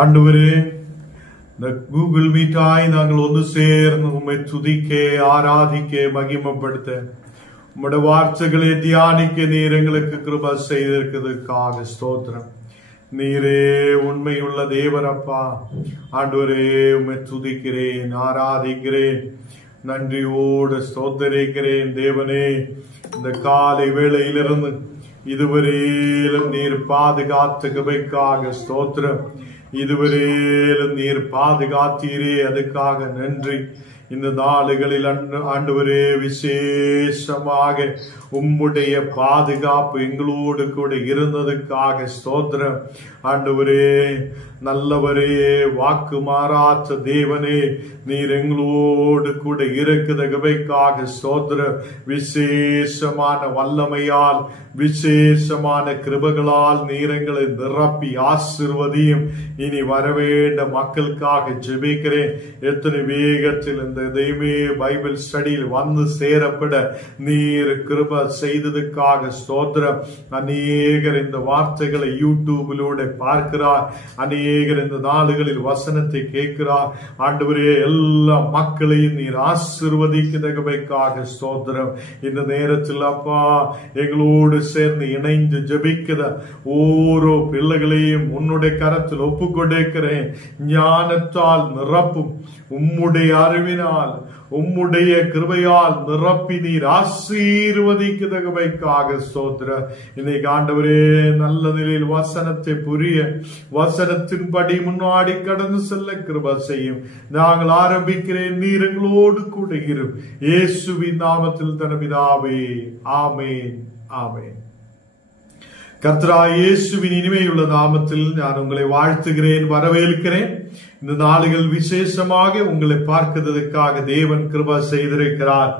ஆண்டவரே, இந்த கூகுள் மீட்டாய் நாங்கள் ஒன்று சேர்ந்து உம்மை துதிக்க, ஆராதிக்க, மகிமைப்படுத்த, உம்முடைய வார்த்தைகளை தியானிக்க நீர் எங்களுக்கு கிருபை செய்திருக்கிறதுக்காக ஸ்தோத்திரம். நீரே உண்மையுள்ள தேவனப்பா. ஆண்டவரே, உம்மை துதிக்கிறேன், ஆராதிக்கிறேன், நன்றியோடு ஸ்தோத்தரிக்கிறேன். தேவனே, இந்த காலை வேளையிலிருந்து இதுவரையிலும் நீர் பாதுகாத்த கிருபைக்காக ஸ்தோத்திரம். இதுவரையிலும் நீர் பாதுகாத்தீரே, அதுக்காக நன்றி. இந்த நாளுகளில் ஆண்டவரே, விசேஷமாக உம்முடைய பாதுகாப்பு எங்களோடு கூட இருந்ததுக்காக ஸ்தோத்திரம். ஆண்டவரே, நல்லவரே, வாக்கு மாறாற்ற தேவனே, நீர் எங்களோடு கூட இருக்கிற கிருபைக்காக ஸ்தோத்திரம். விசேஷமான வல்லமையால், விசேஷமான கிருபைகளால் நீர் எங்களை நிரப்பி ஆசீர்வதியும். இனி வரவேண்ட மக்களுக்காக ஜெபிக்கிறேன். எத்தனை வேகத்தில் இந்த தெய்வமே பைபிள் ஸ்டடியில் வந்து சேரப்பட நீர் கிருபை செய்ததுக்காக ஸ்தோத்திரம். அநேகர் இந்த வார்த்தைகளை யூடியூபிலூടെ பார்க்கிறார். அநேகர் இந்த நாளுகளில் வசனத்தை கேட்கிறார். ஆண்டவரே, எல்லா மக்களையும் நீர் ஆசீர்வதிக்கிறதுக்காக ஸ்தோத்திரம். இந்த நேரத்தில் அப்பா, எங்களோடு சேர்ந்து இணைந்து ஜெபிக்கிற ஓரோ பிள்ளைகளையும் உன்னுடைய கரத்தில் ஒப்பு கொடுக்கிறேன். ஞானத்தால் நிரப்பும், உம்முடைய அறிவினால், உம்முடைய கிருபையால் நிரப்பி நீர் ஆசீர்வதிக்கிறதுக்காக ஸ்தோத்திரம். இன்னைக்கு ஆண்டவரே, நல்ல நிலையில் வசனத்தை புரிய, வசனத்தின்படி முன்னாடி கடந்து செல்ல கிருபை செய்யும். நாங்கள் ஆரம்பிக்கிறேன், நீர் எங்களோடு கூட இரும். இயேசுவின் நாமத்தில் தனபிதாவே, ஆமேன், ஆமேன். கர்த்தராகிய இயேசுவின் இனிமையுள்ள நாமத்தில் நான் உங்களை வாழ்த்துகிறேன், வரவேற்கிறேன். இந்த நாளுகள் விசேஷமாக உங்களை பார்க்கிறதுக்காக தேவன் கிருபை செய்திருக்கிறார்.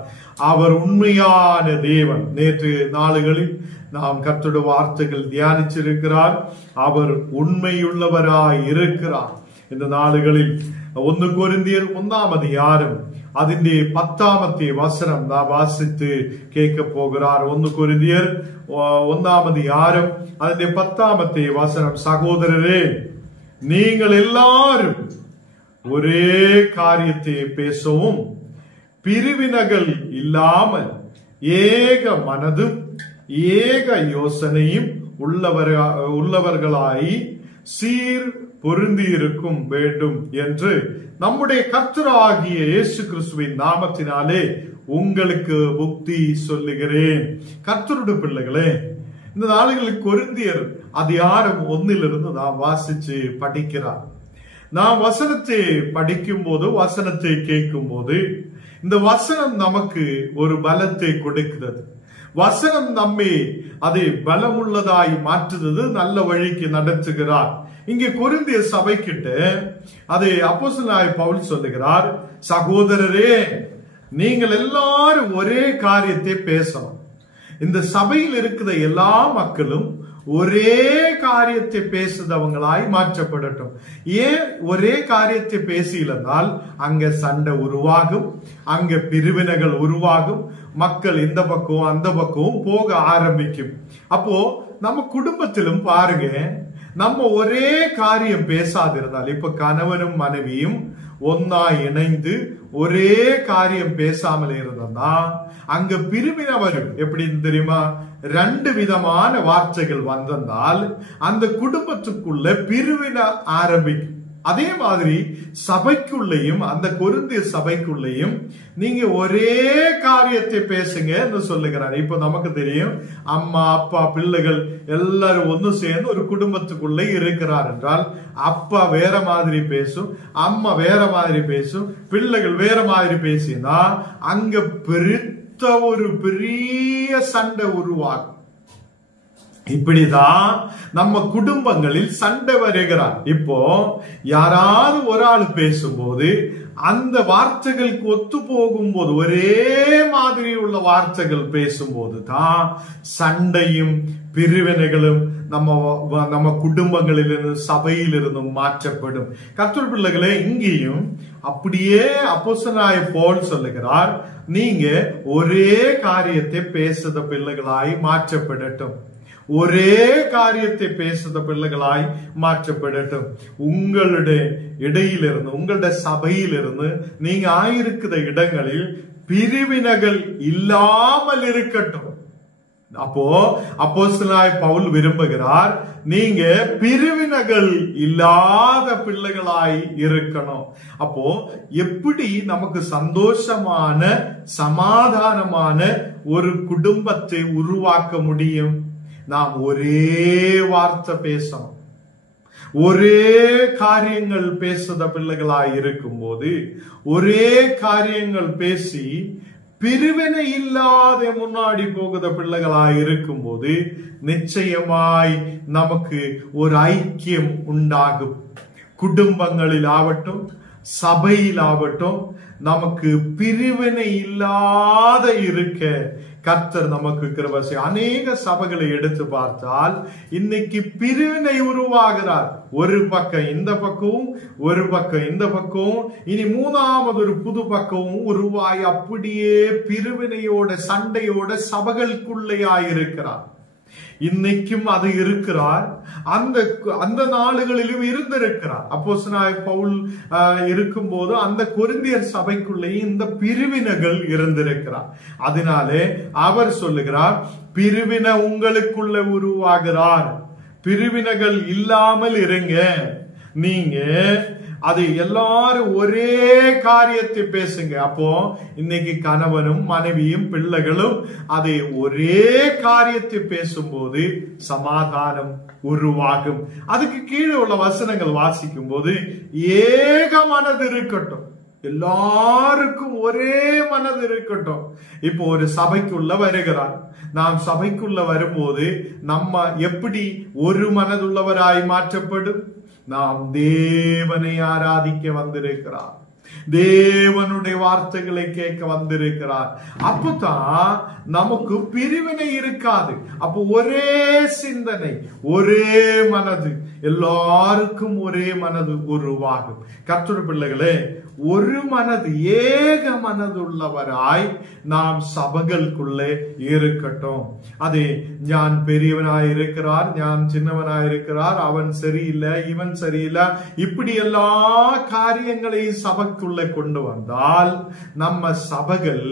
அவர் உண்மையான தேவன். நேற்று நாளுகளில் நாம் கர்த்தருடைய வார்த்தைகள் தியானிச்சிருக்கிறார். அவர் உண்மையுள்ளவராய் இருக்கிறார். இந்த நாளுகளில் 1 கொரிந்தியர் 1ஆம் அதிகாரம் അതിന്റെ 10ാമത്തെ വചനം നാം വാസിച്ച് കേൾക്ക പോകുகிறார். 1 കൊരിന്ത്യർ 1ആം அதிகாரம் അതിന്റെ 10ാമത്തെ വചനം. സഹോദരരെ, நீங்கள் எல்லாரும் ஒரே காரியத்தை பேசவும், பிரிவினைகள் இல்லாமல் ஏக மனதும் ஏக யோசனையும் உள்ளவர்களாய் சீர் பொருந்தியிருக்கும் வேண்டும் என்று நம்முடைய கர்த்தராகிய இயேசு கிறிஸ்துவின் நாமத்தினாலே உங்களுக்கு புத்தி சொல்லுகிறேன். கர்த்தருடைய பிள்ளைகளே, இந்த நாளுகளில் கொரிந்தியர் அதிகாரம் 1லிருந்து நாம் வாசிச்சு படிக்கிறார். நாம் வசனத்தை படிக்கும் போது, வசனத்தை கேட்கும் போது, இந்த வசனம் நமக்கு ஒரு பலத்தை கொடுக்கிறது. வசனம் நம்மை அதை பலமுள்ளதாய் மாற்றுகிறது, நல்ல வழிக்கு நடத்துகிறார். இங்கே கொரிந்திய சபைக்கிட்ட அதை அப்போஸ்தலனாகிய பவுல் சொல்லுகிறார், சகோதரரே, நீங்கள் எல்லாரும் ஒரே காரியத்தை பேசணும். இந்த சபையில் இருக்கிற எல்லா மக்களும் ஒரே காரியத்தை பேசுறவங்களாய் மாற்றப்படட்டும். ஏன் ஒரே காரியத்தை பேசலனால் அங்க சண்டை உருவாகும், அங்க பிரிவினைகள் உருவாகும், மக்கள் இந்த பக்கம் அந்த பக்கம் போக ஆரம்பிக்கும். அப்போ நம்ம குடும்பத்திலும் பாருங்க, நம்ம ஒரே காரியம் பேசாதிருந்தால், இப்ப கணவனும் மனைவியும் ஒன்னா இணைந்து ஒரே காரியம் பேசாமல் இருந்தா அங்க பிரிவினை வரும். எப்படின்னு தெரியுமா? 2 விதமான வார்த்தைகள் வந்தால் அந்த குடும்பத்துக்குள்ள பிரிவினை ஆரம்பிக்கும். அதே மாதிரி சபைக்குள்ளேயும், அந்த கொரிந்திய சபைக்குள்ளேயும் நீங்க ஒரே காரியத்தை பேசுங்க என்று சொல்லுகிறார். இப்ப நமக்கு தெரியும், அம்மா அப்பா பிள்ளைகள் எல்லாரும் ஒன்னு சேர்ந்து ஒரு குடும்பத்துக்குள்ள இருக்கிறார் என்றால், அப்பா வேற மாதிரி பேசும், அம்மா வேற மாதிரி பேசும், பிள்ளைகள் வேற மாதிரி பேசினா அங்க பெருத்த ஒரு பெரிய சண்டை உருவாகும். இப்படிதான் நம்ம குடும்பங்களில் சண்டை வருகிறார். இப்போ யாராவது ஒரு ஆள் பேசும்போது அந்த வார்த்தைகளுக்கு ஒத்து போகும்போது, ஒரே மாதிரி உள்ள வார்த்தைகள் பேசும்போது தான் சண்டையும் பிரிவினைகளும் நம்ம குடும்பங்களிலிருந்து, சபையிலிருந்தும் மாற்றப்படும். கர்த்தருடைய பிள்ளைகளே, இங்கேயும் அப்படியே அப்போஸ்தலனாகிய பவுல் சொல்லுகிறார், நீங்க ஒரே காரியத்தை பேசுற பிள்ளைகளாய் மாற்றப்படட்டும். ஒரே காரியத்தை பேசுத பிள்ளைகளாய் மாற்றப்படட்டும். உங்களுடைய இடையிலிருந்து, உங்களுடைய சபையிலிருந்து, நீங்க ஆயிருக்கிற இடங்களில் பிரிவினைகள் இல்லாமல் இருக்கட்டும். அப்போ அப்போஸ்தலனாய் பவுல் விரும்புகிறார், நீங்க பிரிவினைகள் இல்லாத பிள்ளைகளாய் இருக்கணும். அப்போ எப்படி நமக்கு சந்தோஷமான சமாதானமான ஒரு குடும்பத்தை உருவாக்க முடியும்? நாம் ஒரே வார்த்தை பேசணும், ஒரே காரியங்கள் பேசுத பிள்ளைகளாய் இருக்கும் போது, ஒரே காரியங்கள் பேசி பிரிவினை இல்லாத முன்னாடி போகுத பிள்ளைகளாய் இருக்கும் போது நிச்சயமாய் நமக்கு ஒரு ஐக்கியம் உண்டாகும். குடும்பங்களில் ஆகட்டும், சபையில் ஆகட்டும், நமக்கு பிரிவினை இல்லாத இருக்க கர்த்தர் நமக்கு கிருபை செய்ய. அநேக சபைகளை எடுத்து பார்த்தால் இன்னைக்கு பிரிவினை உருவாகிறார். ஒரு பக்கம் இந்த பக்கமும், ஒரு பக்கம் இந்த பக்கமும், இனி மூணாவது ஒரு புது பக்கமும் உருவாய் அப்படியே பிரிவினையோட சண்டையோட சபைகளுக்குள்ளேயாயிருக்கிறார். இன்னைக்கும் அது இருக்கிறார், அந்த நாடுகளிலும் இருந்திருக்கிறார். அப்போஸ்தலனாகிய பவுல் இருக்கும் போது அந்த கொரிந்தியர் சபைக்குள்ளேயே இந்த பிரிவினைகள் இருந்திருக்கிறார். அதனாலே அவர் சொல்லுகிறார், பிரிவினை உங்களுக்குள்ள உருவாகிறார், பிரிவினைகள் இல்லாமல் இருங்க. நீங்க அது எல்லாரும் ஒரே காரியத்தை பேசுங்க. அப்போ இன்னைக்கு கணவனும் மனைவியும் பிள்ளைகளும் அதை ஒரே காரியத்தை பேசும்போது சமாதானம் உருவாகும். அதுக்கு கீழே உள்ள வசனங்கள் வாசிக்கும் போது ஏக மனது இருக்கட்டும், எல்லாருக்கும் ஒரே மனது இருக்கட்டும். இப்போ ஒரு சபைக்குள்ள வருகிறார், நாம் சபைக்குள்ள வரும்போது நம்ம எப்படி ஒரு மனதுள்ளவராய் மாற்றப்படும்? நாம் தேவனை ஆராதிக்க வந்திருக்கிறார், தேவனுடைய வார்த்தைகளை கேட்க வந்திருக்கிறார். அப்பதான் நமக்கு பிரிவினை இருக்காது. அப்போ ஒரே சிந்தனை, ஒரே மனது, எல்லாருக்கும் ஒரே மனது உருவாகும். கர்த்தருடைய பிள்ளைகளே, ஒரு மனது, ஏக மனது உள்ளவராய் நாம் சபைகளுக்குள்ளே இருக்கட்டும். அது ஞான் பெரியவனாய் இருக்கிறார், ஞான் சின்னவனாய் இருக்கிறார், அவன் சரியில்லை, இவன் சரியில்லை, இப்படி எல்லா காரியங்களையும் சபைக்குள்ளே கொண்டு வந்தால் நம்ம சபைகள்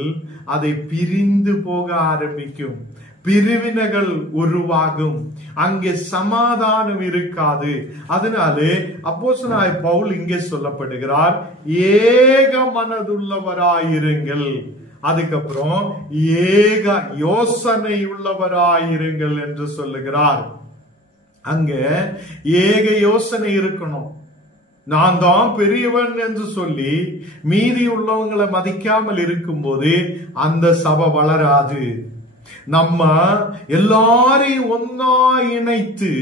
அதை பிரிந்து போக ஆரம்பிக்கும், பிரிவினைகள் உருவாகும், அங்கே சமாதானம் இருக்காது. அதனாலே அப்போஸ்தலனாகிய பவுல் இங்கே சொல்லப்படுகிறார், ஏக மனதுள்ளவராயிருங்கள். அதுக்கப்புறம் ஏக யோசனை உள்ளவராயிருங்கள் என்று சொல்லுகிறார். அங்க ஏக யோசனை இருக்கணும். நான் தான் பெரியவன் என்று சொல்லி மீதி உள்ளவங்களை மதிக்காமல் இருக்கும்போது அந்த சபை வளராது. நம்ம எல்லாரையும் ஒன்னா இணைத்து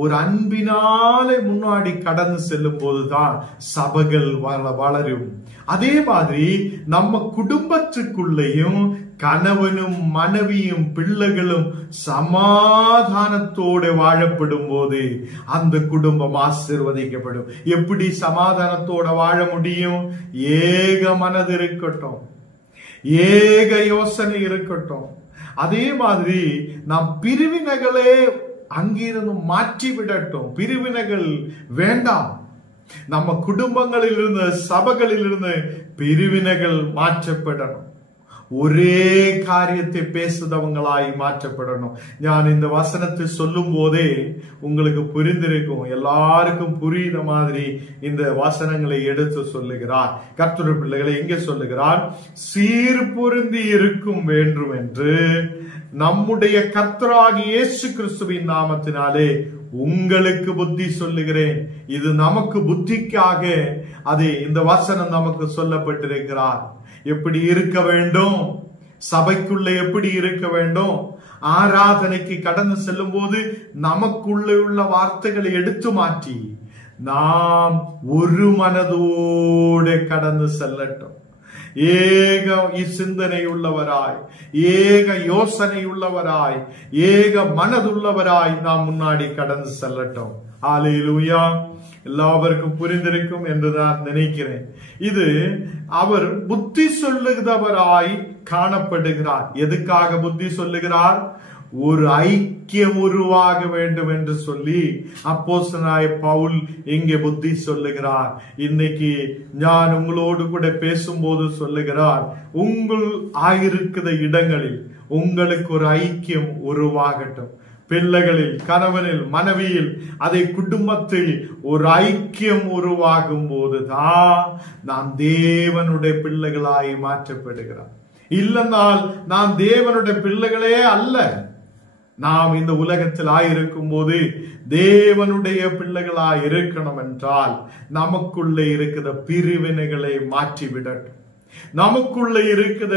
ஒரு அன்பினாலே முன்னாடி கடந்து செல்லும் போதுதான் சபைகள் வளரும். அதே மாதிரி நம்ம குடும்பத்துக்குள்ளேயும் கணவனும் மனைவியும் பிள்ளைகளும் சமாதானத்தோடு வாழப்படும் போது அந்த குடும்பம் ஆசீர்வதிக்கப்படும். எப்படி சமாதானத்தோட வாழ முடியும்? ஏக மனது இருக்கட்டும், ஏக யோசனை இருக்கட்டும். அதே மாதிரி நாம் பிரிவினைகளே அங்கிருந்து மாற்றி விடட்டும். பிரிவினைகள் வேண்டாம். நம்ம குடும்பங்களில் இருந்து, சபைகளில் இருந்து பிரிவினைகள் மாற்றப்படணும். ஒரே காரியத்தை பேசுதவங்களாய் மாற்றப்படணும். நான் இந்த வசனத்தை சொல்லும் போதே உங்களுக்கு புரிந்திருக்கும், எல்லாருக்கும் புரியுத மாதிரி இந்த வசனங்களை எடுத்து சொல்லுகிறார். கர்த்தருடைய பிள்ளைகளை இங்கே சொல்லுகிறார், சீர் பொருந்தி இருக்கும் வேண்டும் என்று நம்முடைய கர்த்தராகிய இயேசு கிறிஸ்துவின் நாமத்தினாலே உங்களுக்கு புத்தி சொல்லுகிறேன். இது நமக்கு புத்திக்காக அது இந்த வசனம் நமக்கு சொல்லப்பட்டிருக்கிறார். எப்படி இருக்க வேண்டும், சபைக்குள்ள எப்படி இருக்க வேண்டும், ஆராதனைக்கு கடந்து செல்லும் போது நமக்குள்ள உள்ள வார்த்தைகளை எடுத்து மாற்றி நாம் ஒரு மனதோடு கடந்து செல்லட்டும். ஏக சிந்தனை உள்ளவராய், ஏக யோசனை உள்ளவராய், ஏக மனதுள்ளவராய் நாம் முன்னாடி கடந்து செல்லட்டும். ஹல்லேலூயா. எல்லாருக்கும் புரிந்திருக்கும் என்று நான் நினைக்கிறேன். இது அவர் புத்தி சொல்லுகிறவராய் காணப்படுகிறார். எதுக்காக புத்தி சொல்லுகிறார்? ஒரு ஐக்கியம் உருவாக வேண்டும் என்று சொல்லி அப்போஸ்தலனாகிய பவுல் இங்கே புத்தி சொல்லுகிறார். இன்னைக்கு நான் உங்களோடு கூட பேசும்போது சொல்லுகிறார், உங்கள் ஆயிருக்கிற இடங்களில் உங்களுக்கு ஒரு ஐக்கியம் உருவாகட்டும். பிள்ளைகளில், கணவனில், மனைவியில், அதை குடும்பத்தில் ஒரு ஐக்கியம் உருவாகும் போதுதான் நாம் தேவனுடைய பிள்ளைகளாய் மாற்றப்படுகிறார். இல்லைன்னால் நாம் தேவனுடைய பிள்ளைகளே அல்ல. நாம் இந்த உலகத்தில் ஆயிருக்கும் போது தேவனுடைய பிள்ளைகளாய் இருக்கணும் என்றால் நமக்குள்ளே இருக்கிற பிரிவினைகளை மாற்றிவிடட்டும். நமக்குள்ள இருக்கிற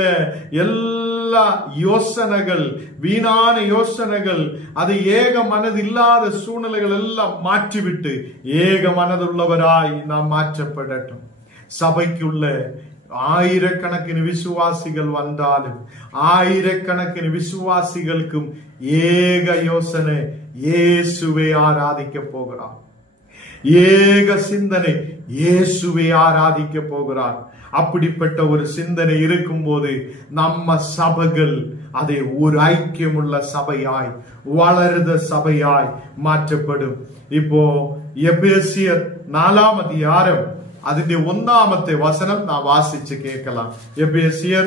எல்லா யோசனைகள், வீணான யோசனைகள், அது ஏக மனது இல்லாத சூழ்நிலைகள் எல்லாம் மாற்றிவிட்டு ஏக மனதுள்ளவராய் நாம் மாற்றப்படட்டும். சபைக்குள்ள ஆயிரக்கணக்கிന് விசுவாசிகள் வந்தாலும் ஆயிரக்கணக்கிന് விசுவாசிகளுக்கும் ஏக யோசனை, இயேசுவை ஆராதிக்க போகிறார். ஏக சிந்தனை, இயேசுவை ஆராதிக்க போகிறார். அப்படிப்பட்ட ஒரு சிந்தனை இருக்கும் போது நம்ம சபைகள் அதை ஒரு ஐக்கியமுள்ள சபையாய், வளருத சபையாய் மாற்றப்படும். இப்போ எபேசியர் 4ஆம் அதிகாரம் അതിന്റെ 1ാമത്തെ വചനം നാം വാസിച്ച് കേൾக்கலாம். എഫേസ്യർ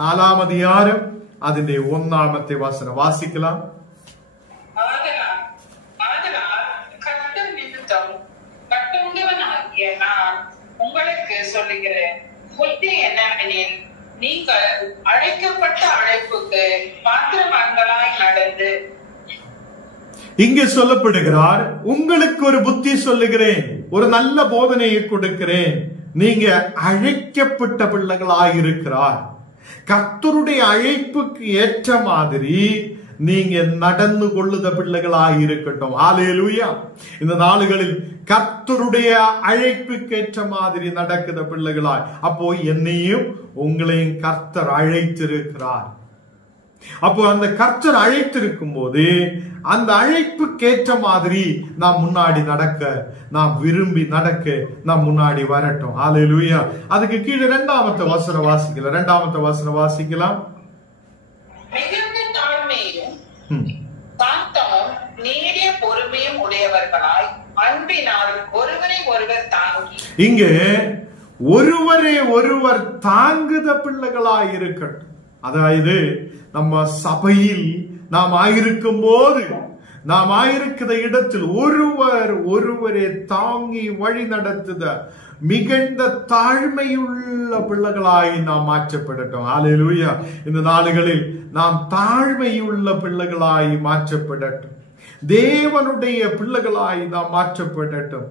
4ആം அதிகாரம் അതിന്റെ 1ാമത്തെ വചനം വാസിக்கலாம். உங்களுக்கு சொல்லுகிறேன், புத்தி என்னவெனில், நீங்கள் அழைக்கப்பட்ட அழைப்புக்கு பாத்திரவான்களாய் நடந்து. இங்கே சொல்லப்படுகிறார், உங்களுக்கு ஒரு புத்தி சொல்லுகிறேன், ஒரு நல்ல போதனையை கொடுக்கிறேன். நீங்க அழைக்கப்பட்ட பிள்ளைகளாயிருக்கிறார். கர்த்தருடைய அழைப்புக்கு ஏற்ற மாதிரி நீங்க நடந்து கொள்ளுத பிள்ளைகளாயிருக்கட்டும். ஹல்லேலூயா. இந்த நாளுகளில் கர்த்தருடைய அழைப்புக்கு ஏற்ற மாதிரி நடக்குத பிள்ளைகளாய். அப்போ என்னையும் உங்களையும் கர்த்தர் அழைத்திருக்கிறார். அப்போ அந்த கர்த்தர் அழைத்திருக்கும் போது அந்த அழைப்புக்கேற்ற மாதிரி நாம் முன்னாடி நடக்க, நாம் விரும்பி நடக்க நாம் முன்னாடி வரட்டும். ஹல்லேலூயா. அதுக்கு கீழே 2ாமത്തെ வசனம் வாசிக்கலாம். 2ாமത്തെ வசனம் வாசிக்கலாம். மிகுந்த தாழ்மையும் சாந்தமும் நீடிய பொறுமையும் உடையவர்களாய் அன்பினால் ஒருவரை ஒருவர் தாங்கி. இங்கே ஒருவரே ஒருவர் தாங்குத பிள்ளைகளாய் இருக்கட்டும். அதாவது நம்ம சபையில் நாம் ஆயிருக்கும் போது, நாம் ஆயிருக்கிற இடத்தில் ஒருவர் ஒருவரை தாங்கி வழி நடத்துத மிகுந்த தாழ்மையுள்ள பிள்ளைகளாய் நாம் மாற்றப்படட்டும். ஹல்லேலூயா. இந்த நாளுகளில் நாம் தாழ்மையுள்ள பிள்ளைகளாய் மாற்றப்படட்டும். தேவனுடைய பிள்ளைகளாய் நாம் மாற்றப்படட்டும்.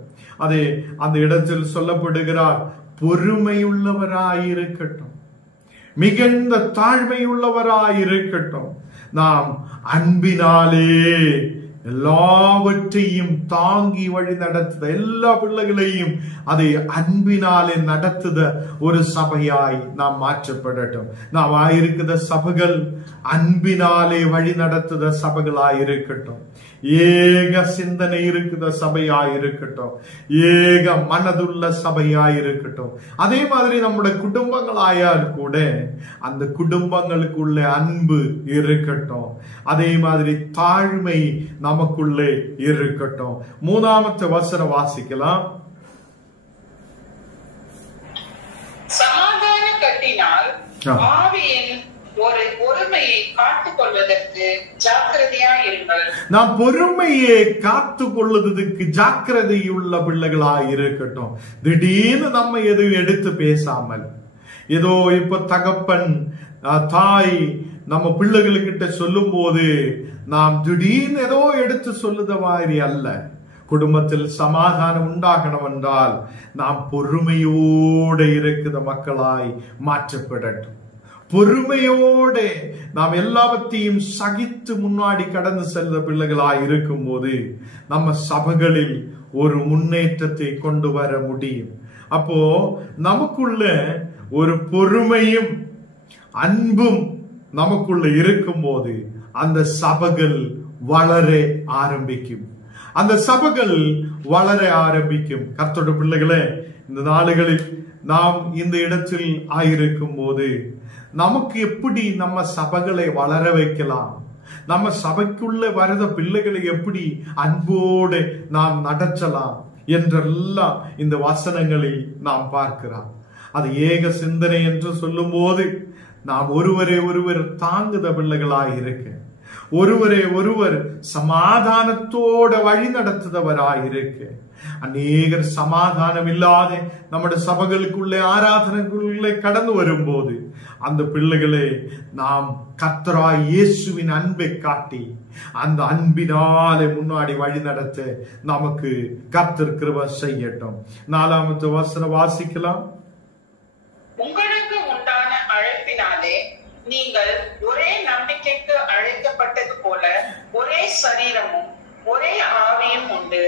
அதே அந்த இடத்தில் சொல்லப்படுகிறார், பொறுமையுள்ளவராயிருக்கட்டும், மிகுந்த தாழ்மையுள்ளவராயிருக்கட்டும். நாம் அன்பினாலே எல்லாவற்றையும் தாங்கி வழி நடத்துத, எல்லா பிள்ளைகளையும் அதை அன்பினாலே நடத்துத ஒரு சபையாய் நாம் மாற்றப்படட்டும். நாம் ஆயிருக்கிற சபைகள் அன்பினாலே வழி நடத்துத சபைகளாய் இருக்கட்டும். ஏக சிந்தனை இருக்குத சபையாய் இருக்கட்டும். ஏக மனதுள்ள சபையாய் இருக்கட்டும். அதே மாதிரி நம்முடைய குடும்பங்களாயால் கூட அந்த குடும்பங்களுக்குள்ள அன்பு இருக்கட்டும். அதே மாதிரி தாழ்மை நமக்குள்ளே இருக்கட்டும். 3ாமത്തെ வசனம் வாசிக்கலாம். சமாதான கட்டினால் ஆவியின் ஒரு பொறுமையை காத்துக் கொள்வதற்கு ஜாக்கிரதையாயிருங்கள். நாம் பொறுமையை காத்துக் கொள்வதற்கு ஜாக்கிரதையுள்ள பிள்ளைகளாய் இருக்கட்டும். திடீர்னு நம்ம எதுவும் எடுத்து பேசாமல், ஏதோ இப்ப தகப்பன் தாய் நம்ம பிள்ளைகளுக்கிட்ட சொல்லும் போது நாம் திடீர்னு ஏதோ எடுத்து சொல்லுத மாதிரி அல்ல. குடும்பத்தில் சமாதானம் உண்டாகணும் என்றால் நாம் பொறுமையோடு இருக்கிற மக்களாய் மாற்றப்படட்டும். பொறுமையோட நாம் எல்லாவற்றையும் சகித்து முன்னாடி கடந்து செல்ல பிள்ளைகளாய் இருக்கும் போது நம்ம சபைகளில் ஒரு முன்னேற்றத்தை கொண்டு வர முடியும். அப்போ நமக்குள்ள ஒரு பொறுமையும் அன்பும் நமக்குள்ள இருக்கும் போது அந்த சபைகள் வளர ஆரம்பிக்கும். அந்த சபைகள் வளர ஆரம்பிக்கும். கர்த்தருடைய பிள்ளைகளே, இந்த நாளுகளில் நாம் இந்த இடத்தில் ஆயிருக்கும் போது நமக்கு எப்படி நம்ம சபைகளை வளர வைக்கலாம், நம்ம சபைக்குள்ள வருத பிள்ளைகளை எப்படி அன்போடு நாம் நடத்தலாம் என்றெல்லாம் இந்த வசனங்களில் நாம் பார்க்கிறோம். அது ஏக சிந்தனை என்று சொல்லும் போது நாம் ஒருவரை ஒருவர் தாங்குத பிள்ளைகளாய் இருக்க, ஒருவரை ஒருவர் சமாதானத்தோட வழி நடத்துதவராய் இருக்க, அநேகர் சமாதானம் இல்லாத நம்முடைய சபைகளுக்குள்ளே ஆராதனைக்குள்ளே கடந்து வரும்போது அந்த பிள்ளைகளே நாம் கர்த்தராய் இயேசுவின் அன்பை காட்டி அந்த அன்பினாலே முன்னாடி வழி நடத்த நமக்கு கர்த்தர் கிருபை செய்யட்டும். 4வது வசனம் வாசிக்கலாம். உங்களுக்கு உண்டான அழைப்பினாலே நீங்கள் ஒரே நம்பிக்கைக்கு அழைக்கப்பட்டது போல ஒரே சரீரமும் ஒரே ஆவியும் உண்டு.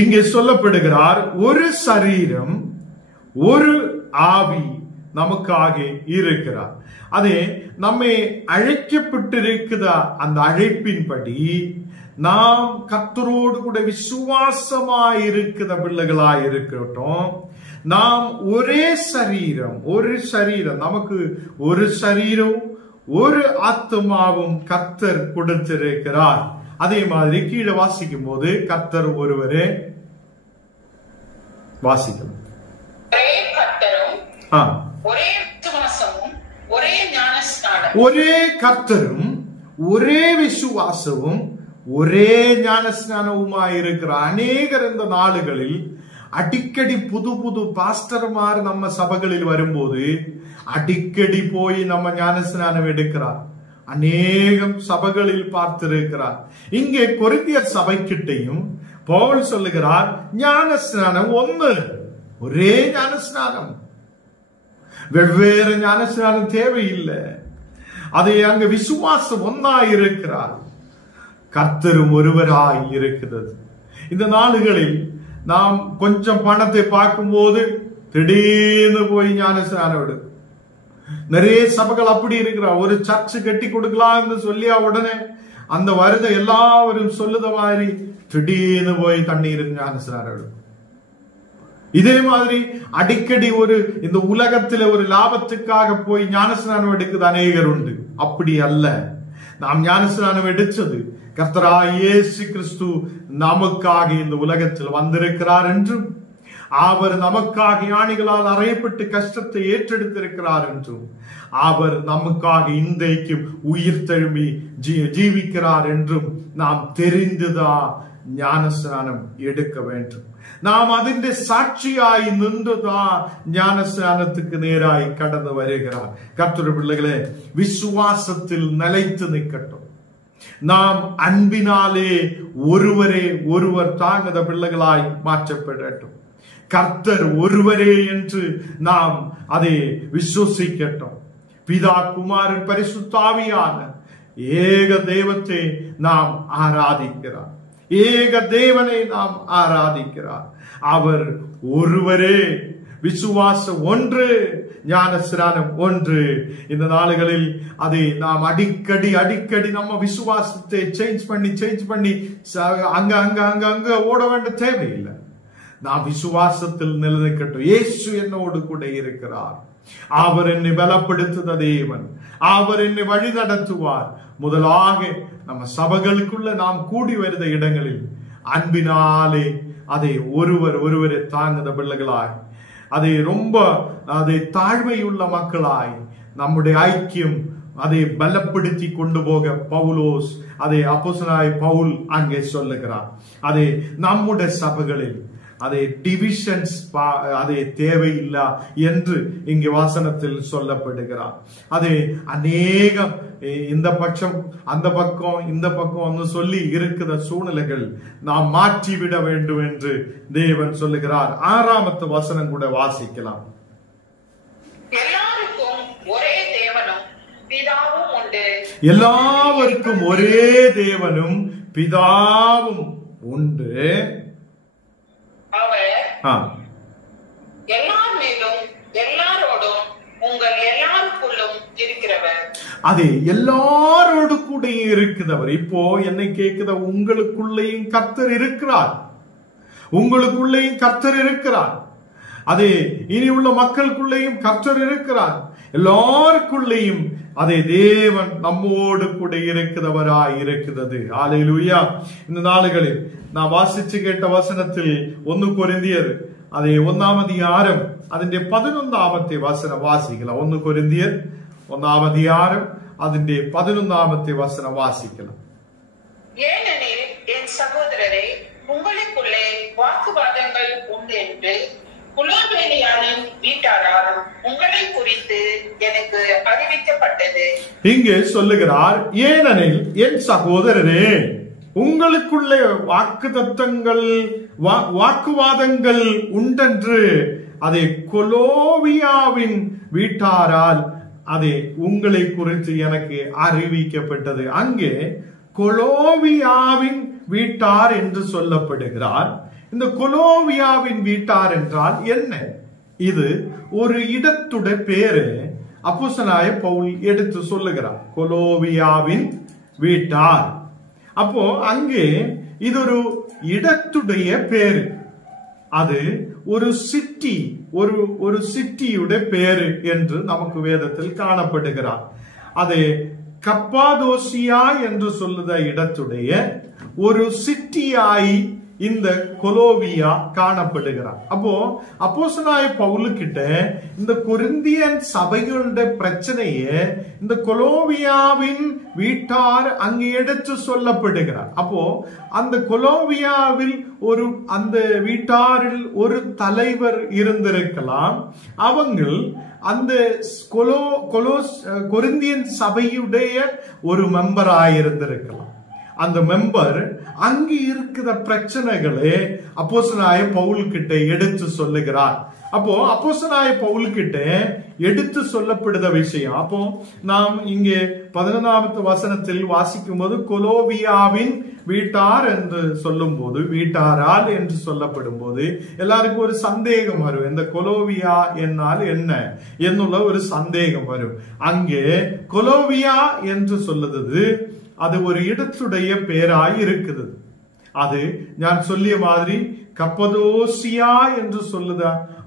இங்கே சொல்லப்படுகிறார், ஒரு சரீரம் ஒரு ஆவி நமக்காக இருக்கிறார். அதே நம்மை அழைக்கப்பட்டிருக்குதா அந்த அழைப்பின்படி நாம் கர்த்தரோடு கூட விசுவாசமாயிருக்கிற பிள்ளைகளாய் இருக்கட்டும். நாம் ஒரே சரீரம், ஒரு சரீரம், நமக்கு ஒரு சரீரம் ஒரு ஆத்மாவும் கர்த்தர் கொடுத்திருக்கிறார். அதே மாதிரி கீழே வாசிக்கும் போது கர்த்தர் ஒருவரே வாசிக்கலாம். ஒரே கர்த்தரும் ஒரே விசுவாசமும் ஒரே ஞானஸ்நானவுமாயிருக்கிற அநேகர் இந்த நாளுகளில் அடிக்கடி புது புது பாஸ்டர்மார் நம்ம சபைகளில் வரும்போது அடிக்கடி போய் நம்ம ஞானஸ்நானம் எடுக்கிறார். அநேகம் சபைகளில் பார்த்திருக்கிறார். இங்கே கொரிந்தியர் சபைக்கிட்டையும் பவுல் சொல்லுகிறார், ஞானஸ்நானம் ஒன்று, ஒரே ஞானஸ்நானம், வெவ்வேறு ஞானஸ்நானம் தேவையில்லை. அதை அங்கு விசுவாசம் ஒன்னாயிருக்கிறார். கர்த்தரும் ஒருவராய் இருக்கிறது. இந்த நாடுகளில் நாம் கொஞ்சம் பணத்தை பார்க்கும்போது திடீர்னு போய் ஞானஸ்நானம் எடு. நிறைய சபைகள் அப்படி இருக்கிறார். ஒரு சர்ச்சு கட்டி கொடுக்கலாம்னு சொல்லியா உடனே அந்த வருத எல்லாரும் சொல்லுத மாதிரி திடீர்னு போய் தண்ணீர் ஞானஸ்நானம் எடு. இதே மாதிரி அடிக்கடி ஒரு இந்த உலகத்துல ஒரு லாபத்துக்காக போய் ஞானஸ்நானம் எடுக்குது அநேகர் உண்டு. அப்படி அல்ல. நாம் ஞானஸ்நானம் எடுத்தது கர்த்தராகிய இயேசு கிறிஸ்து நமக்காக இந்த உலகத்தில் வந்திருக்கிறார் என்றும் அவர் நமக்காக யானைகளால் அறையப்பட்டு கஷ்டத்தை ஏற்றெடுத்திருக்கிறார் என்றும் அவர் நமக்காக இன்றைக்கும் உயிர் தழும்பி ஜீவிக்கிறார் என்றும் நாம் தெரிந்துதான் ஞானஸ்நானம் எடுக்க வேண்டும். நாம் அதிന്റെ சாட்சியாய் நின்றுதான் ஞானஸ்நானத்துக்கு நேராய் கடந்து வருகிறார். கர்த்தருடைய பிள்ளைகளே, விசுவாசத்தில் நிலைத்து நிற்கட்டும். நாம் அன்பினாலே ஒருவரே ஒருவர் தாங்கத பிள்ளைகளாய் மாற்றப்படட்டும். கர்த்தர் ஒருவரே என்று நாம் அதை விசுவசிக்கட்டும். பிதா, குமாரன், பரிசுத்த ஆவியான ஏக தெய்வத்தை நாம் ஆராதிக்கிறார். ஏக தேவனை நாம் ஆராதிக்கிறார். அவர் ஒருவரே. விசுவாசம் ஒன்று, ஞானஸ்நானம் ஒன்று. இந்த நாளுகளில் அதை நாம் அடிக்கடி நம்ம விசுவாசத்தை சேஞ்ச் பண்ணி அங்க அங்க அங்க அங்க ஓட வேண்டிய தேவையில்லை. நாம் விசுவாசத்தில் நிலைநிற்கட்டும். இயேசு என்னோடு கூட இருக்கிறார். அவர் என்னை பலப்படுத்துத தேவன். அவர் என்னை வழி நடத்துவார். முதலாக நம்ம சபைகளுக்குள்ள நாம் கூடி வருத இடங்களில் அன்பினாலே அதை ஒருவரை தாங்குத பிள்ளைகளாய், அதை ரொம்ப அதை தாழ்மையுள்ள மக்களாய் நம்முடைய ஐக்கியம் அதை பலப்படுத்தி கொண்டு போக பவுலோஸ் அதை அப்போஸ்தலனாய் பவுல் அங்கே சொல்லுகிறார். அதை நம்முடைய சபைகளில் அதை டிவிஷன்ஸ் அதை தேவையில்லை என்று இங்கே வாசனத்தில் சொல்லப்படுகிறார். அது அநேகம் இந்த பட்சம் அந்த பக்கம் இந்த பக்கம் சொல்லி இருக்கிற சூழ்நிலைகள் நாம் மாற்றிவிட வேண்டும் என்று தேவன் சொல்லுகிறார். 6வது வசனம் கூட வாசிக்கலாம். எல்லாருக்கும் ஒரே தேவனும் பிதாவும் உண்டு. எல்லாருக்கும் ஒரே தேவனும் பிதாவும் உண்டு. அவர் எல்லார் மேலும் எல்லாரோடும் உங்கள் எல்லாருக்குள்ளும் இருக்கிறவர். அதே எல்லாரோடு கூட இருக்கிறவர். இப்போ என்னை கேட்குத உங்களுக்குள்ளேயும் கர்த்தர் இருக்கிறார். உங்களுக்குள்ளேயும் கர்த்தர் இருக்கிறார். அதே இனி உள்ள மக்களுக்குள்ளேயும் கர்த்தர் இருக்கிறார். எல்லாருக்குள்ளேயும் அதே தேவன் நம்மோடு கூட இருக்கிறவராய் இருக்கிறது. ஹல்லேலூயா. இந்த நாளுகளில் நான் வாசிச்சு கேட்ட வசனத்தில் 1 கொரிந்தியர் அதே 1ஆம் அதிகாரம் അതിന്റെ 11ാമത്തെ വചനം വാസിക്കണം. 1 കൊരിന്ത്യർ 1ആം அதிகாரம் അതിന്റെ 11ാമത്തെ വചനം വാസിക്കണം. ஏனெனில் என் சகோதரரே, உங்களுக்குள்ளே வாக்குவாதங்கள் உண்டு என்று குலோவேனியாவின் வீட்டாரால் உங்களை குறித்து எனக்கு அறிவிக்கப்பட்டது. இங்கே சொல்லுகிறார், ஏனெனில் என் சகோதரரே, உங்களுக்குள்ளே வாக்குவாதங்கள் உண்டென்று அதை கொலோவியாவின் வீட்டாரால் அதை உங்களை குறித்து எனக்கு அறிவிக்கப்பட்டது. அங்கே கொலோவியாவின் வீட்டார் என்று சொல்லப்படுகிறார். இந்த கொலோவியாவின் வீட்டார் என்றால் என்ன? இது ஒரு இடத்துடைய பேரு. அப்போஸ்தலனாகிய பவுல் எடுத்து சொல்லுகிறார், கொலோவியாவின் வீட்டார். அப்போ அங்கே இது ஒரு இடத்துடைய பேரு. அது ஒரு சிட்டி, ஒரு சிட்டியுடைய பேரு என்று நமக்கு வேதத்தில் காணப்படுகிறார். அது கப்பாதோசியா என்று சொல்லுத இடத்துடைய ஒரு சிட்டியாய் இந்த கொலோவியா காணப்படுகிறார். அப்போ அப்போஸ்தலனாகிய பவுலுக்கிட்ட இந்த கொரிந்தியன் சபைகளுடைய பிரச்சனையை இந்த கொலோவியாவின் வீட்டார் அங்கு எடுத்து சொல்லப்படுகிறார். அப்போ அந்த கொலோவியாவில் அந்த வீட்டாரில் ஒரு தலைவர் இருந்திருக்கலாம். அவங்க அந்த கொரிந்தியன் சபையுடைய ஒரு மெம்பராயிருந்திருக்கலாம். அந்த மெம்பர் அங்கு இருக்கிற பிரச்சனைகளை அப்போஸ்தலனாகிய பவுல் கிட்ட எடுத்து சொல்லுகிறார். அப்போ அப்போஸ்தலனாகிய பவுல் கிட்ட எடுத்து சொல்லப்படுத விஷயம். அப்போ நாம் இங்கே 11வது வசனத்தில் வாசிக்கும் போது கொலோவியாவின் வீட்டார் என்று சொல்லும் போது, வீட்டாரால் என்று சொல்லப்படும் போது எல்லாருக்கும் ஒரு சந்தேகம் வரும். இந்த கொலோவியா என்னால் என்ன என்னுள்ள ஒரு சந்தேகம் வரும். அங்கே கொலோவியா என்று சொல்லுது அது ஒரு இடத்துடைய பேராய் இருக்குது. அது நான் சொல்லிய மாதிரி கப்பதோசியா என்று சொல்லுத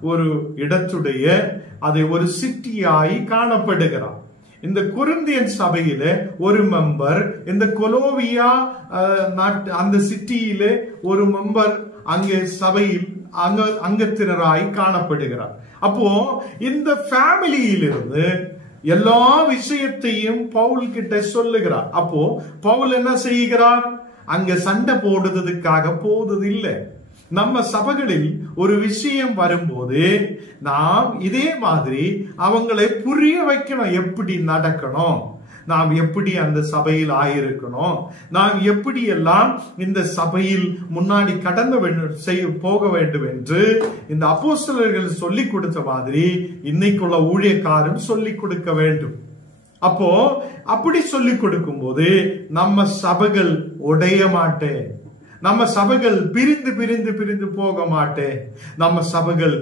ஒரு இடத்துடைய அதை ஒரு சிட்டியாய் காணப்படுகிறார். இந்த கொரிந்தியன் சபையில ஒரு மெம்பர், இந்த கொலோவியா அந்த சிட்டியிலே ஒரு மெம்பர் அங்கே சபையில் அங்கத்தினராய் காணப்படுகிறார். அப்போ இந்த ஃபேமிலியிலிருந்து எல்லா விஷயத்தையும் பவுல் கிட்ட சொல்லுகிறார். அப்போ பவுல் என்ன செய்கிறார்? அங்க சண்டை போடுறதுக்காக போவது இல்லை. நம்ம சபைகளில் ஒரு விஷயம் வரும்போது நாம் இதே மாதிரி அவங்களை புரிய வைக்கணும். எப்படி நடக்கணும், நாம் எப்படி அந்த சபையில் ஆயிருக்கணும், நாம் எப்படி எல்லாம் இந்த சபையில் முன்னாடி போக வேண்டும் என்று இந்த அப்போஸ்தலர்கள் சொல்லிக் கொடுத்த மாதிரி இன்னைக்குள்ள ஊழியக்காரரும் சொல்லிக் கொடுக்க வேண்டும். அப்போ அப்படி சொல்லிக் கொடுக்கும் போது நம்ம சபைகள் உடைய மாட்டேன், நம்ம சபைகள் பிரிந்து பிரிந்து பிரிந்து போக மாட்டேன். நம்ம சபைகள்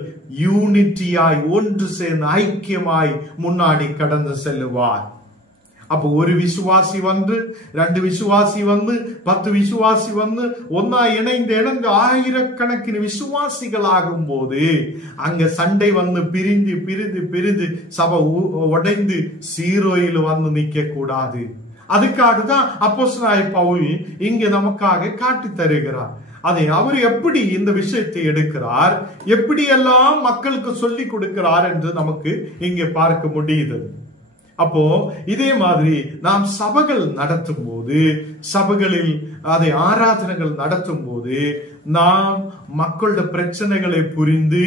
யூனிட்டியாய் ஒன்று சேர்ந்து ஐக்கியமாய் முன்னாடி கடந்து செல்லுவார். அப்போ ஒரு விசுவாசி வந்து, 2 விசுவாசி வந்து, 10 விசுவாசி வந்து ஒன்னா இணைந்து ஆயிரக்கணக்கிന് விசுவாசிகள் ஆகும் போது அங்க சண்டை வந்து பிரிந்து பிரிந்து பிரிந்து சபை உடைந்து சீரோயில் வந்து நிக்க கூடாது. அதுக்காக தான் அப்போஸ்தலனாகிய பவுல் இங்க நமக்காக காட்டி தருகிறார். அதை அவர் எப்படி இந்த விஷயத்தை எடுக்கிறார், எப்படி எல்லாம் மக்களுக்கு சொல்லி கொடுக்கிறார் என்று நமக்கு இங்கே பார்க்க முடியுது. அப்போ இதே மாதிரி நாம் சபைகள் நடத்தும் போது, சபைகளில் அதை ஆராதனைகள் நடத்தும் போது நாம் மக்களோட பிரச்சனைகளை புரிந்து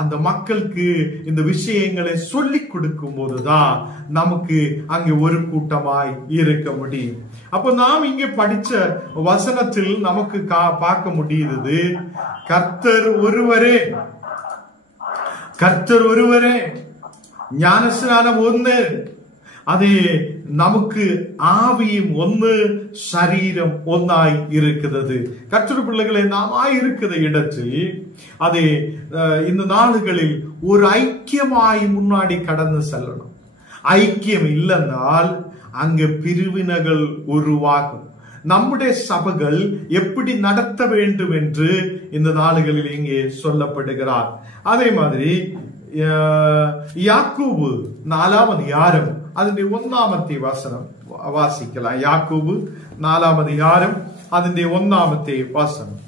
அந்த மக்களுக்கு இந்த விஷயங்களை சொல்லிக் கொடுக்கும் போதுதான் நமக்கு அங்கே ஒரு கூட்டமாய் இருக்க முடியும். அப்போ நாம் இங்கே படிச்ச வசனத்தில் நமக்கு பார்க்க முடியுது, கர்த்தர் ஒருவரே, கர்த்தர் ஒருவரே, ஞானஸ்நானம் ஒன்று, அதே நமக்கு ஆவியும் ஒன்று, சரீரம் ஒன்னாய் இருக்கிறது. கர்த்தருடைய பிள்ளைகளை நாம் ஆயிருக்கிற இடத்தில் அதே இந்த நாடுகளில் ஒரு ஐக்கியமாய் முன்னாடி கடந்து செல்லணும். ஐக்கியம் இல்லைன்னால் அங்கு பிரிவினைகள் உருவாகும். நம்முடைய சபைகள் எப்படி நடத்த வேண்டும் என்று இந்த நாடுகளில் இங்கே சொல்லப்படுகிறார். அதே மாதிரி யாக்கோபு 4ஆம் அதிகாரம் അതിന്റെ 1ാമത്തെ വചനം വാസിக்கலாம். யாக்கோபு 4ஆம் அதிகாரம் അതിന്റെ 1ാമത്തെ வசனம்.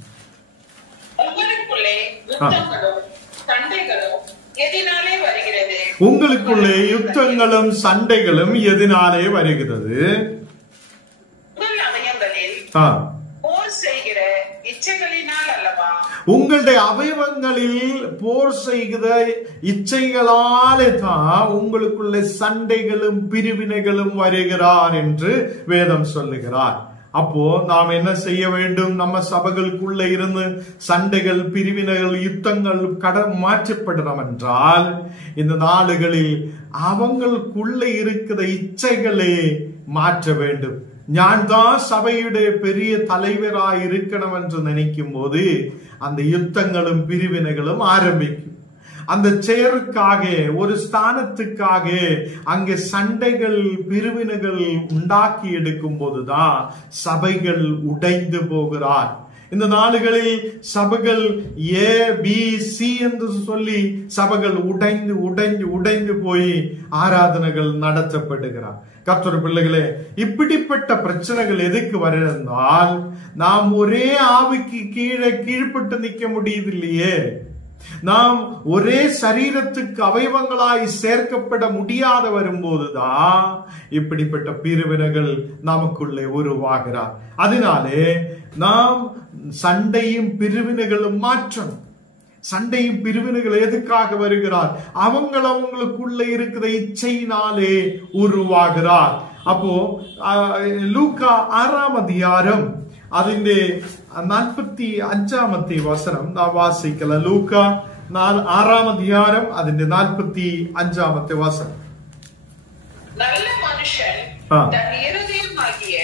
உங்களுக்குள்ளே யுத்தங்களும் சண்டைகளும் எதினாலே வருகிறது? உங்களுக்குள்ளே யுத்தங்களும் சண்டைகளும் எதினாலே வருகிறது? உங்கள் அவயங்களில் போர் செய்கிற இச்சைகளினால் அல்லவா? உங்களுடைய அவயவங்களில் போர் செய்கிற இச்சைகளாலே தான் உங்களுக்குள்ள சண்டைகளும் பிரிவினைகளும் வருகிறார் என்று வேதம் சொல்லுகிறார். அப்போ நாம் என்ன செய்ய வேண்டும்? நம்ம சபைகளுக்குள்ள இருந்து சண்டைகள், பிரிவினைகள், யுத்தங்கள் மாற்றப்படணும் என்றால் இந்த நாடுகளில் அவங்களுக்குள்ள இருக்கிற இச்சைகளை மாற்ற வேண்டும். ഞാൻ தான் சபையுடைய பெரிய தலைவராய் இருக்கணும் என்று நினைக்கும் போது அந்த யுத்தங்களும் பிரிவினைகளும் ஆரம்பிக்கும். அந்த செயற்காக, ஒரு ஸ்தானத்துக்காக அங்கே சண்டைகள், பிரிவினைகள் உண்டாக்கி எடுக்கும் போதுதான் சபைகள் உடைந்து போகிறார். இந்த நாடுகளில் சபைகள் ABC என்று சொல்லி சபைகள் உடைந்து உடைந்து உடைந்து போய் ஆராதனைகள் நடத்தப்படுகிறார். கர்த்தருடைய பிள்ளைகளே, இப்படிப்பட்ட பிரச்சனைகள் எதுக்கு வருவதால் நாம் ஒரே ஆவிக்கு கீழ்ப்பட்டு நிற்க முடியவில்லையே. நாம் ஒரே சரீரத்துக்கு அவயவங்களாய் சேர்க்கப்பட முடியாத வரும்போதுதான் இப்படிப்பட்ட பிரிவினைகள் நமக்குள்ளே உருவாகிறார். அதனாலே நாம் சண்டையும் பிரிவினைகளும் மாற்றணும். சண்டையும் பிரிவினைகள் எதுக்காக வருகிறார்? அவங்களுக்குள்ள இருக்கிற இச்சையினாலே உருவாகிறார். அப்போ லூக்கா 6ஆம் அதிகாரம் അതിന്റെ 45ാമത്തെ വചനം നാം വാസിക്കല. ലൂക്ക 6ആം அதிகாரம் അതിന്റെ 45ാമത്തെ വചനം. நல்ல மனுஷன் தன் இருதயமாகிய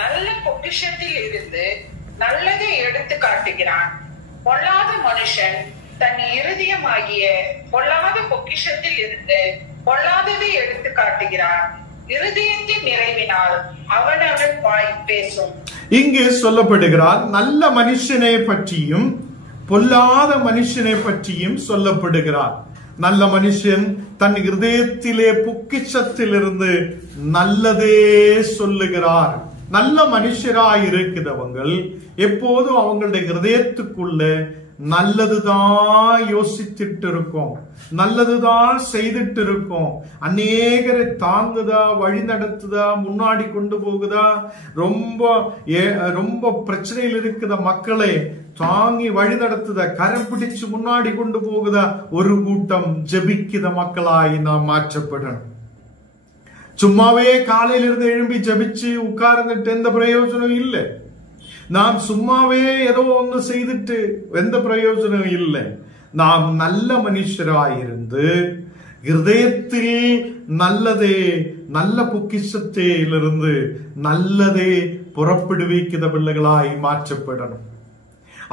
நல்ல பொக்கிஷத்தில் இருந்து நல்லதை எடுத்து காட்டுகிறான். பொல்லாத மனுஷன் தன் இருதயமாகிய பொல்லாத பொக்கிஷத்தில் இருந்து பொல்லாததை எடுத்து காட்டுகிறான். இருதயத்தின் நிறைவினால் அவனவன் வாய் பேசும். இங்கு சொல்லப்படுகிறார் நல்ல மனுஷனை பற்றியும் பொல்லாத மனுஷனை பற்றியும் சொல்லப்படுகிறார். நல்ல மனுஷன் தன் இருதயத்திலே பொக்கிஷத்திலிருந்து நல்லதே சொல்லுகிறார். நல்ல மனுஷராய் இருக்கிறவங்க எப்போதும் அவங்களுடைய இருதயத்துக்குள்ள நல்லதுதான் யோசிச்சுட்டு இருக்கோம், நல்லதுதான் செய்துட்டு இருக்கோம். அநேகரை தாங்குதா, வழி நடத்துதா, முன்னாடி கொண்டு போகுதா, ரொம்ப பிரச்சனையில் இருக்கிற மக்களை தாங்கி வழி நடத்துத, கரம் பிடிச்சு முன்னாடி கொண்டு போகுதா ஒரு கூட்டம் ஜெபிக்கிற மக்களாய் நாம் மாற்றப்படணும். சும்மாவே காலையிலிருந்து எழும்பி ஜெபிச்சு உட்கார்ந்துட்டு எந்த பிரயோஜனம் இல்லை. நாம் சும்மாவே ஏதோ ஒன்று செய்துட்டு எந்த பிரயோஜனம் இல்லை. நாம் நல்ல மனுஷராயிருந்து இருதயத்தில் நல்லதே, நல்ல பொக்கிஷத்திலிருந்து நல்லதே புறப்படுவிக்கிற பிள்ளைகளாய் மாற்றப்படணும்.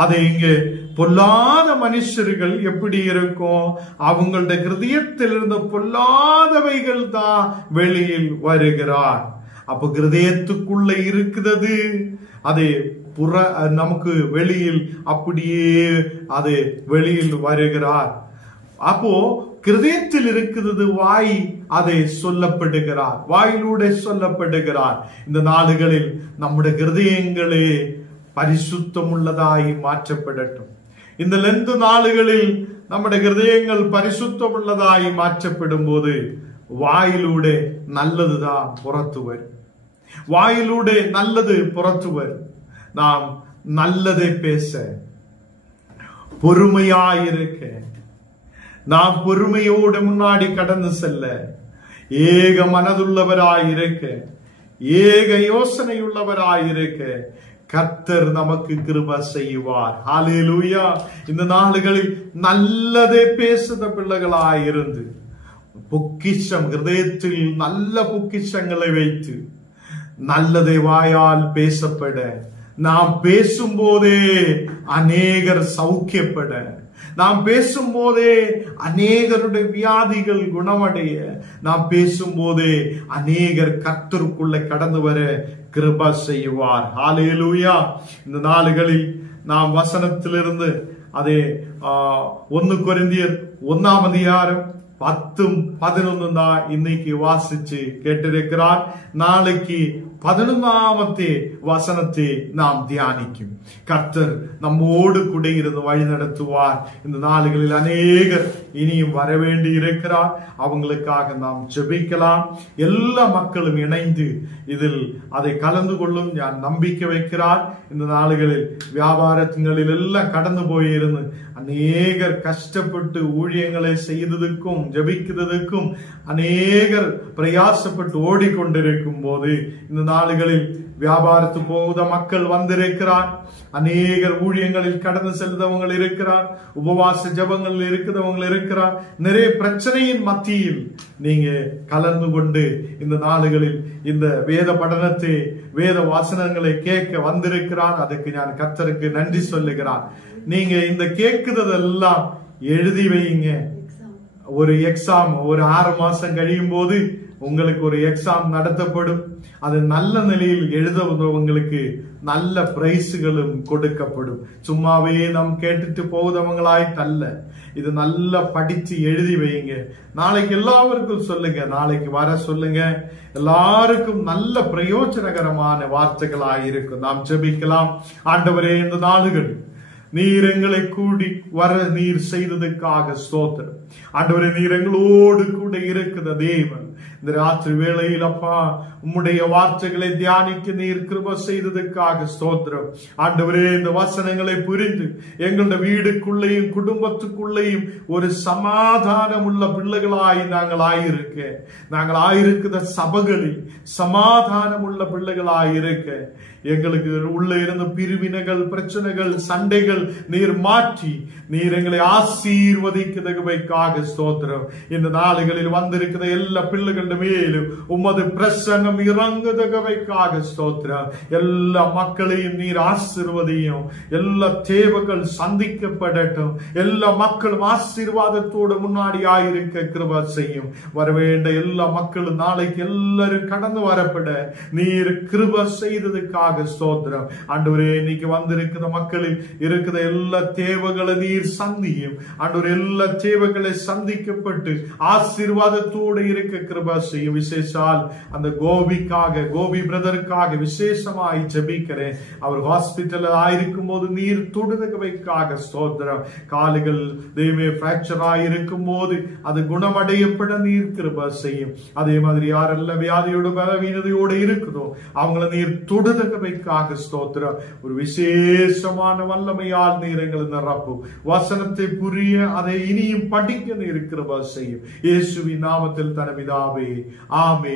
அது இங்கு பொல்லாத மனுஷர்கள் எப்படி இருக்கும்? அவங்களுடைய ஹிருதயத்திலிருந்து பொல்லாதவைகள் தான் வெளியில் வருகிறார். அப்ப ஹிருதயத்துக்குள்ள இருக்கிறது அது நமக்கு வெளியில் அப்படியே அது வெளியில் வருகிறார். அப்போ ஹிருதயத்தில் இருக்கிறது வாய் அதை சொல்லப்படுகிறார், வாயிலூടെ சொல்லப்படுகிறார். இந்த நாடுகளில் நம்முடைய ஹிருதயங்களே பரிசுத்தம் உள்ளதாய் மாற்றப்படட்டும். இந்த லெந்து நாளுகளில் நம்முடைய ஹிருதயங்கள் பரிசுத்தம் உள்ளதாய் மாற்றப்படும் போது வாயிலூടെ நல்லதுதான் புறத்து வரும். வாயிலூടെ நல்லது புறத்து வரும். நாம் நல்லதை பேச, பொறுமையாயிருக்க, நாம் பொறுமையோடு முன்னாடி கடந்து செல்ல, ஏக மனதுள்ளவராயிருக்க, ஏக யோசனையுள்ளவராயிருக்க கர்த்தர் நமக்கு கிருபை செய்வார். ஹல்லேலூயா. இந்த நாளுகளில் நல்லதே பேசுத பிள்ளைகளாயிருந்து, பொக்கிஷம், ஹிருதயத்தில் நல்ல பொக்கிஷங்களை வைத்து நல்லதை வாயால் பேசப்பட, நாம் பேசும்போதே அநேகர் சௌக்கியப்பட, நாம் பேசும்போதே அநேகருடைய வியாதிகள் குணமடைய, நாம் பேசும்போதே அநேகர் கர்த்தருக்குள்ள கடந்து வர கிருபை செய்வார். ஹல்லேலூயா. இந்த நாளுகளில் நாம் வசனத்திலிருந்து அதே 1 கொரிந்தியர் 1ஆம் அதிகாரம் 10-11 தான் இன்னைக்கு வாசிச்சு கேட்டிருக்கிறார். நாளைக்கு 11ஆவது வசனத்தை நாம் தியானிக்கும். கர்த்தர் நம்மோடு கூட இருந்து வழி நடத்துவார். இந்த நாளுகளில் அநேகர் இனியும் வர வேண்டி இருக்கிறார். அவங்களுக்காக நாம் ஜெபிக்கலாம். எல்லா மக்களும் இணைந்து இதில் அதை கலந்து கொள்ளும் நான் நம்பிக்கை வைக்கிறார். இந்த நாளுகளில் வியாபாரங்களில் எல்லாம் கடந்து போயிருந்து அநேகர் கஷ்டப்பட்டு ஊழியங்களை செய்ததுக்கும் ஜெபிக்கிறதுக்கும் அநேகர் பிரயாசப்பட்டு ஓடிக்கொண்டிருக்கும் போது இந்த நாளுகளில் வியாபாரத்துக்கு போகுத மக்கள் வந்திருக்கிறார். அநேகர் ஊழியங்களில் கடந்து செல்றவங்க இருக்கிறார். உபவாச ஜபங்களில் இருக்கிறவங்க இருக்கிறார். நிறைய பிரச்சனையின் மத்தியில் நீங்க கலந்து கொண்டு இந்த நாளுகளில் இந்த வேத படனத்தை, வேத வாசனங்களை கேட்க வந்திருக்கிறார். அதுக்கு நான் கர்த்தருக்கு நன்றி சொல்லுகிறார். நீங்க இந்த கேட்கிறதெல்லாம் எழுதி வைங்க. ஒரு எக்ஸாம் ஒரு 6 மாசம் கழியும் போது உங்களுக்கு ஒரு எக்ஸாம் நடத்தப்படும். அது நல்ல நிலையில் எழுதுவங்களுக்கு நல்ல பிரைஸ்களும் கொடுக்கப்படும். சும்மாவே நாம் கேட்டுட்டு போகுதவங்களாயிட்டல்ல, இது நல்லா படிச்சு எழுதி வைங்க. நாளைக்கு எல்லாருக்கும் சொல்லுங்க, நாளைக்கு வர சொல்லுங்க. எல்லாருக்கும் நல்ல பிரயோஜனகரமான வார்த்தைகளாய் இருக்கும். நாம் ஜெபிக்கலாம். ஆண்டவரே, இந்த நாளுகள் நீர் எங்களை கூடி வர நீர் செய்ததுக்காக ஸ்தோத்திரம். ஆண்டவரே, நீர் எங்களோடு கூட இருக்கிற தேவன். இந்த ராத்திரி வேளையில் அப்பா உம்முடைய வார்த்தைகளை தியானிக்க நீர் கிருபை செய்ததுக்காக ஸ்தோத்திரம். ஆண்டவரே, இந்த வசனங்களை புரிந்து எங்களுடைய வீடுக்குள்ளேயும் குடும்பத்துக்குள்ளேயும் ஒரு சமாதானம் உள்ள பிள்ளைகளாய் நாங்கள் ஆயிருக்கிற சபைகளில் சமாதானம் உள்ள பிள்ளைகளாய் இருக்க எங்களுக்கு உள்ள இருந்த பிரிவினைகள், பிரச்சனைகள், சண்டைகள் நீர் மாற்றி நீர் எங்களை ஆசீர்வதிக்கிறதுக்காக ஸ்தோத்திரம். இந்த நாளுகளில் வந்திருக்கிற எல்லா பிள்ளைகள் மேலும் உமது பிரசன்னம் இறங்குதகவைக்காக ஸ்தோத்திரம். எல்லா மக்களையும் நீர் ஆசீர்வதியும். எல்லா தேவைகள் சந்திக்கப்படட்டும். எல்லா மக்களும் ஆசீர்வாதத்தோடு முன்னாடி ஆயிருக்க கிருபை செய்யும். வரவேண்ட எல்லா மக்களும் நாளைக்கு எல்லாரும் கடந்து வரப்பட நீர் கிருபை செய்ததுக்காக ஸ்தோத்திரம். ஆண்டவரே, இன்னைக்கு வந்திருக்கிற மக்களில் இருக்கிற எல்லா தேவைகளை நீர் சந்தியும். ஆண்டவரே, எல்லா தேவைகளை சந்திக்கப்பட்டு ஆசீர்வாதத்தோடு இருக்க கிருபை செய்யும். விசேஷால் அந்த கோபி பிரதருக்காக விசேஷமாய் ஜெபிக்கிறேன். அவர் ஹாஸ்பிட்டல் ஆயிருக்கும் போது நீர் தொடுதவைக்காக ஸ்தோத்திரம். கால்கள் தெய்வமே பிராக்சர் ஆயிருக்கும் போது அது குணமடையப்பட நீர் கிருபை செய்யும். அதே மாதிரி யாரெல்லாம் வியாதியோட பலவீனதையோடு இருக்குதோ அவங்கள நீர் தொடுதவைக்காக ஸ்தோத்திரம். ஒரு விசேஷமான வல்லமையால் நீர் எங்களை நிரப்பும். வசனத்தை புரிய அதை இனியும் படிக்க நீர் கிருபை செய்யும். இயேசுவின் நாமத்தில் தனபிதாவே, ஆமென்.